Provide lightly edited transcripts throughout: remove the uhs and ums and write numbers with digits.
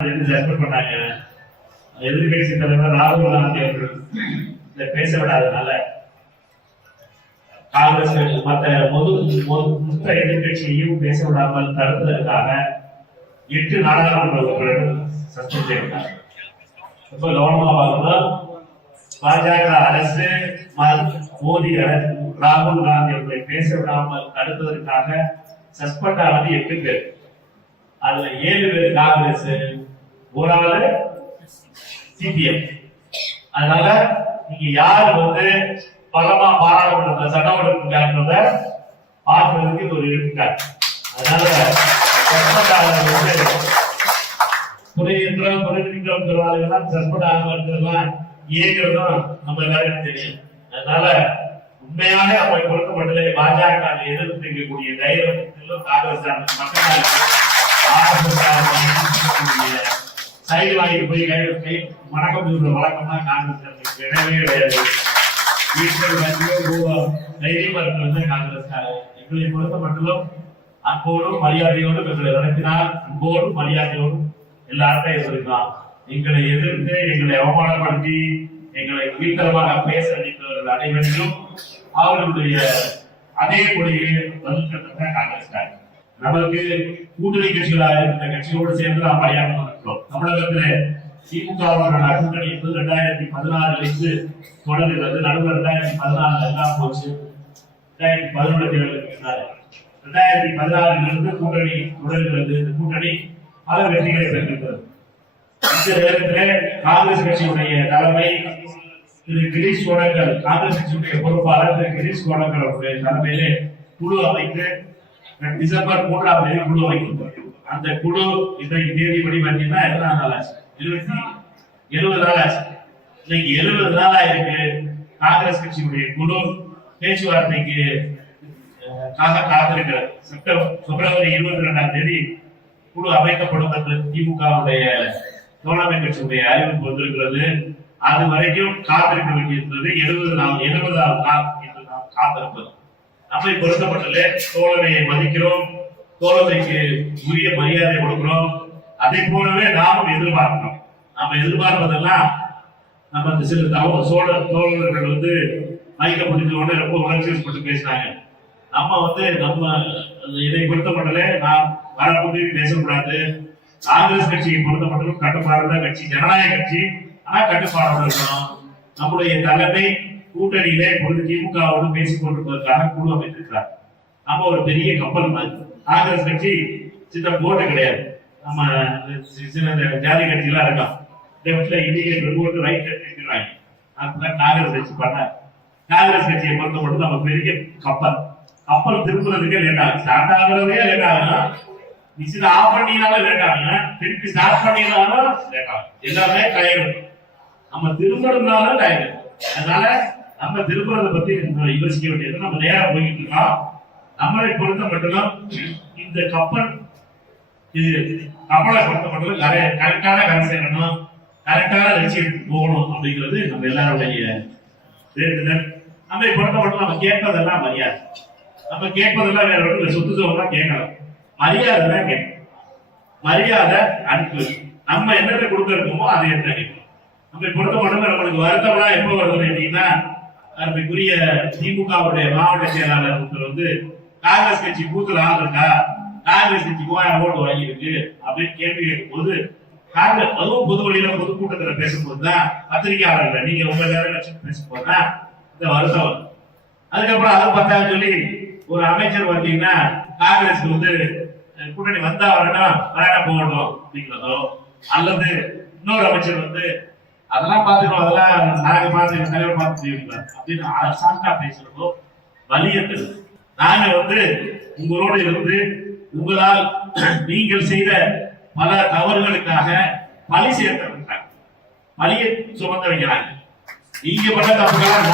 பண்ணாங்க. எதிர்கட்சி தலைவர் ராகுல் காந்தி அவர்கள் இதை பேச விடாதனால காங்கிரஸ் மொத்த எதிர்கட்சியையும் பேச விடாமல் தடுத்ததற்காக 8 நாடாளுமன்ற உறுப்பினர்கள் சஸ்பெண்ட் செய்யப்பட்டார். ரொம்ப கவனமா பார்க்கணும். பாஜக அரசு மோடி ராகுல் காந்தி அவர்களை பேச விடாமல் தடுத்ததற்காக சஸ்பெண்ட் ஆனது 8 பேர். அதுல 7 பேர் காங்கிரஸ், ஒரு ஆளு சிபிஎம். அதனால நீங்க யாரு பலமா பாராளுமன்ற சட்டமன்றத்துக்காக பார்ப்பதற்கு இது ஒரு எடுத்துக்காட்டு. அதனால சஸ்பெண்ட் ஆகிறதுலாம் ஏங்கிறதும் நம்ம எல்லாருக்கும் தெரியும். அதனால உண்மையாக நம்மை பொறுத்தப்பட்டதை பாஜக எதிர்த்து இருக்கக்கூடிய தைரியம் காங்கிரஸ் சைடு வாங்கி போய் வணக்கம் சொல்ற வழக்கம்னா காங்கிரஸ் கிடையவே கிடையாது. தைரியமா இருக்கிறது காங்கிரஸ். எங்களை பொறுத்த மட்டும் அன்போடும் மரியாதையோடும் எங்களை நடத்தினால் அன்போடும் மரியாதையோடும் எல்லாருமே எதிர்க்கலாம். எங்களை எதிர்த்து எங்களை அவமானப்படுத்தி எங்களை கீழ்த்தரமாக பேச அளித்தவர்கள் அனைவரையும் அவர்களுடைய அதே கொடியை வலுக்கத்தான் காங்கிரஸ். நமக்கு கூட்டணி கட்சிகளாக இருந்த கட்சியோடு சேர்ந்து நாம் பணியாற்ற இருக்கிறோம். தமிழகத்தில் திமுக கூட்டணி 2016 தொடங்குகிறது. நடுவர் 2014 எல்லாம் போச்சு. 2011 தேர்தல் 2016 கூட்டணி தொடங்குகிறது. இந்த கூட்டணி பல வெற்றிகளை பெற்றிருக்கிறது. இந்த நேரத்தில் காங்கிரஸ் கட்சியுடைய தலைமை திரு கிரீஷ் கோடங்கர், காங்கிரஸ் கட்சியுடைய பொறுப்பாளர் திரு கிரீஷ் கோடங்கர் அவருடைய தலைமையிலே குழு அமைத்து டிசம்பர் 3ஆம் தேதி குழு வைக்கப்பட்டது. அந்த குழு இன்றைக்கு தேதிப்படி பார்த்தீங்கன்னா எத்தனை நாள் ஆச்சு? 70 நாள் ஆச்சு. இன்னைக்கு 70 நாளா இருக்கு. காங்கிரஸ் கட்சியுடைய குழு பேச்சுவார்த்தைக்கு காத்திருக்கிறது. பிப்ரவரி 22ஆம் தேதி குழு அமைக்கப்படும் என்று திமுகவுடைய தோழமை கட்சியுடைய அறிவிப்பு வந்திருக்கிறது. அது வரைக்கும் காத்திருக்க வேண்டியிருந்தது 70ஆவது நாள் என்று நாம் காத்திருப்பது. நம்மை பொருத்தப்பட்டது தோழமையை மதிக்கிறோம், தோழமைக்கு உரிய மரியாதை கொடுக்கிறோம். அதை போலவே நாமும் எதிர்பார்க்கிறோம். நாம எதிர்பார்ப்பதெல்லாம் நம்ம சில தோழர்கள் மைக்க பிடிச்சோட ரொம்ப உணர்ச்சிப்பட்டு பேசினாங்க. நம்ம இதை பொருத்தப்பட்டதே நாம் வரப்போது பேசக்கூடாது. காங்கிரஸ் கட்சியை பொருத்தப்பட்டதும் கட்டுப்பாடுதான் கட்சி, ஜனநாயக கட்சி. ஆனா கட்டுப்பாடோடு இருக்கணும். நம்முடைய தலைமை கூட்டணியிலே திமுகவோடு பேசிக் கொண்டிருப்பதற்காக குழு அமைத்திருக்கிறார். நம்ம ஒரு பெரிய கப்பல் மாதிரி. காங்கிரஸ் கட்சி சின்ன போட்டு கிடையாது. நம்ம சின்ன ஜாதி கட்சி எல்லாம் இருக்கான். லெப்ட்ல இண்டிகேட்டர் போட்டு ரைட் எடுத்துக்கிறாங்க. அப்பதான் காங்கிரஸ் கட்சி பண்ண. காங்கிரஸ் கட்சியை பொறுத்த மட்டும் நம்ம பெரிய கப்பல். கப்பல் திருப்புறதுக்கே லேட் ஆகும். ஸ்டார்ட் ஆகுறதே லேட் ஆகும். மிஷின் ஆஃப் பண்ணினாலும் லேட் ஆகும். திருப்பி ஸ்டார்ட் பண்ணினாலும் லேட் ஆகும். எல்லாமே டயர். நம்ம திரும்பணும்னாலும் டயர். அதனால நம்ம திரும்புறதை பத்தி யோசிக்க வேண்டியது. நம்ம நேரம் போயிட்டு இருக்கோம். நம்மளை பொறுத்த மட்டும் இந்த கப்பலை பொறுத்த மட்டும் கரெக்டான கரை சேரணும், கரெக்டான லட்சியம் போகணும் அப்படிங்கிறது நம்ம எல்லாருடைய வேண்டுதல். நம்மை பொறுத்த மட்டும் நம்ம கேட்பதெல்லாம் மரியாதை. நம்ம கேட்பதெல்லாம் வேற ஒன்று சொத்து சோகம் கேட்கலாம். மரியாதை தான் கேட்கணும். மரியாதை அனுப்பு. நம்ம என்னத்தை கொடுக்க இருக்கோமோ அதை எடுத்து அனுப்பணும். நம்மை பொறுத்த மட்டும் நம்மளுக்கு வருத்தம்லாம் எப்போ வருது அப்படின்னா, அதுக்குரிய திமுகவுடைய மாவட்ட செயலாளர் காங்கிரஸ் கட்சி பூத்துல ஆள் இருக்கா, காங்கிரஸ் கட்சி 3000 ஓட்டு வாங்கியிருக்கு அப்படின்னு கேள்வி கேட்கும் போது காங்கிரஸ் அதுவும் பொது வழியில பொதுக்கூட்டத்துல பேசும்போதுதான் பத்திரிகையாளர்கள் நீங்க உங்க நேரம் லட்சம் பேசும்போதுதான் இந்த வருத்தம் வரும். அதுக்கப்புறம் அதை பத்தான்னு சொல்லி ஒரு அமைச்சர் பார்த்தீங்கன்னா காங்கிரஸ்க்கு கூட்டணி வந்தா வரணும் வரான போகணும் அப்படிங்கிறதோ, அல்லது இன்னொரு அமைச்சர் அதெல்லாம் பார்த்துக்கணும், அதெல்லாம் நாங்க பார்த்து தலைவர் பார்த்து செய்யணும் அப்படின்னு அரசாங்கா பேசுறதோ வலியது. நாங்க உங்களோட இருந்து உங்களால் நீங்கள் செய்த பல தவறுகளுக்காக பழி சேர்த்த பழியை சுமந்த வைக்கிறாங்க. நீங்க பண்ண தப்புகளால்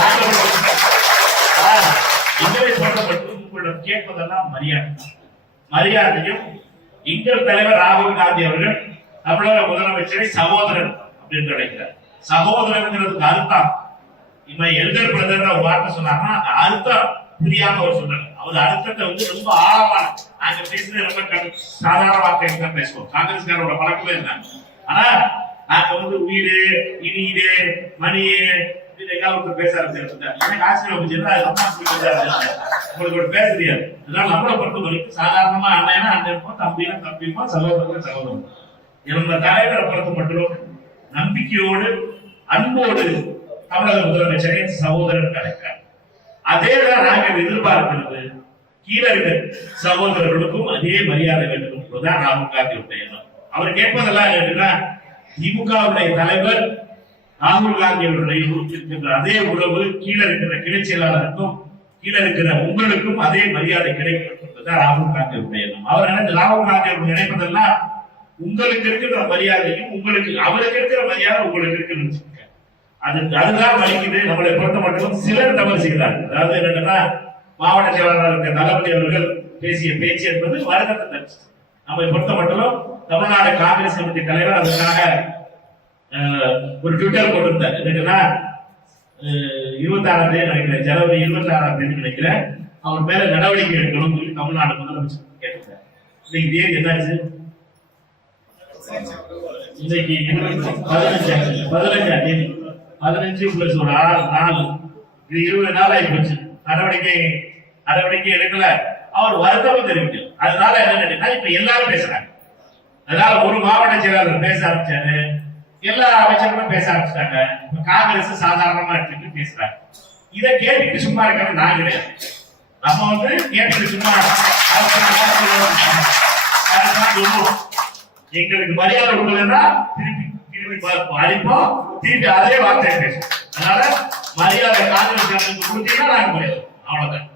எங்களை சொல்லப்பட்டு உங்களிடம் கேட்பதெல்லாம் மரியாதையும். எங்கள் தலைவர் ராகுல் காந்தி அவர்கள் தமிழக முதலமைச்சரை சகோதரன் அப்படின்னு நினைக்கிறார். சகோதரங்கிறதுக்கு அர்த்தம் இப்ப எல்டர் பிரதர் வார்த்தை சொன்னாங்கன்னா அந்த அர்த்தம் புரியாம அவர் சொன்னார். அவர் அர்த்தத்தை ரொம்ப ஆழமான நாங்க பேசுறது ரொம்ப சாதாரண வார்த்தை பேசுவோம். காங்கிரஸ்காரோட பழக்கமே இருந்தாங்க. ஆனா நாங்க வந்து உயிர் இனியது மணி ஒருத்தர் பேச ஆரம்பிச்சிருந்தார். எனக்கு ஆச்சரியம் வந்துச்சுன்னா அது அம்மா உங்களுக்கு ஒரு பேச தெரியாது. அதனால நம்மளை பொறுத்த வரைக்கும் சாதாரணமா அண்ணனா அண்ணன், தம்பினா தம்பிமா, சகோதரன் சகோதரன். நம்ம தலைவரை பொறுத்த மட்டும் நம்பிக்கையோடு அன்போடு தமிழக முதலமைச்சரின் சகோதரன் அழைக்கிறார். அதேதான் நாங்கள் எதிர்பார்க்கிறது. கீழே இருக்க சகோதரர்களுக்கும் அதே மரியாதை வேண்டும் என்பதுதான் ராகுல் காந்தியுடைய எண்ணம். அவர் கேட்பதெல்லாம் என்னன்னா, திமுகவுடைய தலைவர் ராகுல் காந்தி அவர்களை இருக்கின்ற அதே உறவு கீழே இருக்கிற கிளை செயலாளருக்கும் கீழே இருக்கிற உங்களுக்கும் அதே மரியாதை கிடைக்கும் என்பதுதான் ராகுல் காந்தியுடைய எண்ணம். அவர் ராகுல் காந்தி அவர்கள் நினைப்பதெல்லாம் உங்களுக்கு இருக்கிற மரியாதையும் உங்களுக்கு அவருக்கு இருக்கிற மரியாதை உங்களுக்கு இருக்குன்னு அதுதான் வலிக்குது. நம்மளை பொறுத்த மட்டும் சிலர் தவறு செய்கிறார்கள். அதாவது என்னன்னா, மாவட்ட செயலாளர் தளபதி அவர்கள் பேசிய பேச்சு என்பது வருத்தத்தை தருச்சு. நம்மை பொறுத்த மட்டும் தமிழ்நாடு காங்கிரஸ் கமிட்டி தலைவர் அதற்காக ஒரு ட்விட்டர் போட்டிருந்தார். என்னன்னா 26ஆம் தேதி நினைக்கிறேன், ஜனவரி 26ஆம் தேதி நினைக்கிறேன், அவர் மேல நடவடிக்கை எடுக்கணும் சொல்லி தமிழ்நாடு முதலமைச்சர் கேட்டிருந்தார். இன்னைக்கு தேதி என்னாச்சு? இன்னைக்கு 15ஆம் தேதி. 15 பிளஸ் ஒரு 4 இது 20 நாள் ஆகி போச்சு. நடவடிக்கை எடுக்கல. அவர் வருத்தமும் தெரிவிக்கல. அதனால என்ன, இப்ப எல்லாரும் பேசுறாங்க. அதனால ஒரு மாவட்ட செயலாளர் பேச ஆரம்பிச்சாரு, எல்லா அமைச்சர்களும் பேச ஆரம்பிச்சிட்டாங்க. காங்கிரஸ் சாதாரணமா எடுத்துட்டு பேசுறாங்க. இதை கேட்டுட்டு சும்மா இருக்க நான் கிடையாது. நம்ம வந்து கேட்டுட்டு சும்மா எங்களுக்கு மரியாதை கொடுக்கலன்னா திருப்பி அடிப்போம், திருப்பி அதே வார்த்தையை பேசுவோம். அதனால மரியாதை காங்கிரஸ் கொடுத்தீங்கன்னா நாங்க முடியாது. அவ்வளவுதான்.